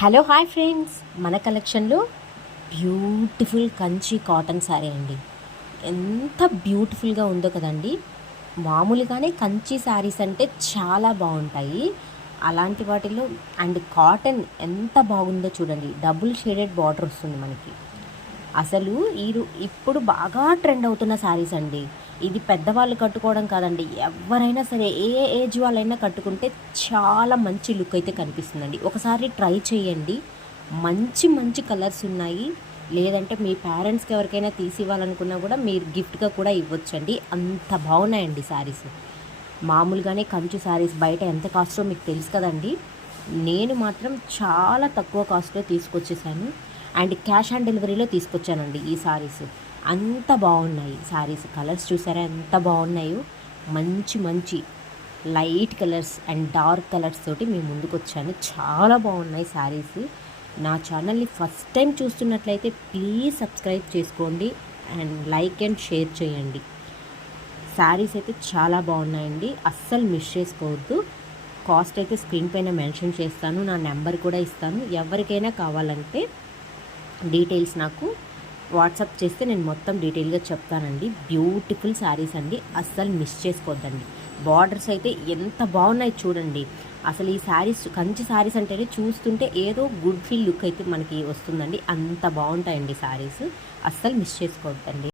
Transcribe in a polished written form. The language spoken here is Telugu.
హలో హాయ్ ఫ్రెండ్స్, మన కలెక్షన్లో బ్యూటిఫుల్ కంచి కాటన్ శారీ అండి. ఎంత బ్యూటిఫుల్గా ఉందో కదండి. మామూలుగానే కంచి శారీస్ అంటే చాలా బాగుంటాయి. అలాంటి వాటిలో అండ్ కాటన్ ఎంత బాగుందో చూడండి. డబుల్ షేడెడ్ బార్డర్ వస్తుంది మనకి. అసలు ఇప్పుడు బాగా ట్రెండ్ అవుతున్న శారీస్ అండి. ఇది పెద్దవాళ్ళు కట్టుకోవడం కాదండి, ఎవరైనా సరే ఏ ఏజ్ వాళ్ళైనా కట్టుకుంటే చాలా మంచి లుక్ అయితే కనిపిస్తుందండి. ఒకసారి ట్రై చేయండి. మంచి మంచి కలర్స్ ఉన్నాయి. లేదంటే మీ పేరెంట్స్కి ఎవరికైనా తీసి ఇవ్వాలనుకున్నా కూడా మీరు గిఫ్ట్గా కూడా ఇవ్వచ్చండి. అంత బాగున్నాయండి శారీస్. మామూలుగానే కంచు శారీస్ బయట ఎంత కాస్టో మీకు తెలుసు కదండి. నేను మాత్రం చాలా తక్కువ కాస్ట్లో తీసుకొచ్చేసాను. అండ్ క్యాష్ ఆన్ డెలివరీలో తీసుకొచ్చానండి ఈ శారీస్. అంత బాగున్నాయి శారీస్. కలర్స్ చూసారా ఎంత బాగున్నాయో. మంచి మంచి light colours and dark colours తోటి మేము ముందుకు వచ్చాను. చాలా బాగున్నాయి శారీస్. నా ఛానల్ని ఫస్ట్ టైం చూస్తున్నట్లయితే ప్లీజ్ సబ్స్క్రైబ్ చేసుకోండి అండ్ లైక్ అండ్ షేర్ చేయండి. శారీస్ అయితే చాలా బాగున్నాయండి, అస్సలు మిస్ చేసుకోవద్దు. కాస్ట్ అయితే స్క్రీన్ పైన మెన్షన్ చేస్తాను, నా నెంబర్ కూడా ఇస్తాను. ఎవరికైనా కావాలంటే డీటెయిల్స్ నాకు వాట్సాప్ చేస్తే నేను మొత్తం డీటెయిల్గా చెప్తానండి. బ్యూటిఫుల్ శారీస్ అండి, అస్సలు మిస్ చేసుకోవద్దండి. బార్డర్స్ అయితే ఎంత బాగున్నాయి చూడండి. అసలు ఈ శారీస్, కంచి శారీస్ అంటేనే చూస్తుంటే ఏదో గుడ్ ఫీల్ లుక్ అయితే మనకి వస్తుందండి. అంత బాగుంటాయండి శారీస్, అస్సలు మిస్ చేసుకోవద్దండి.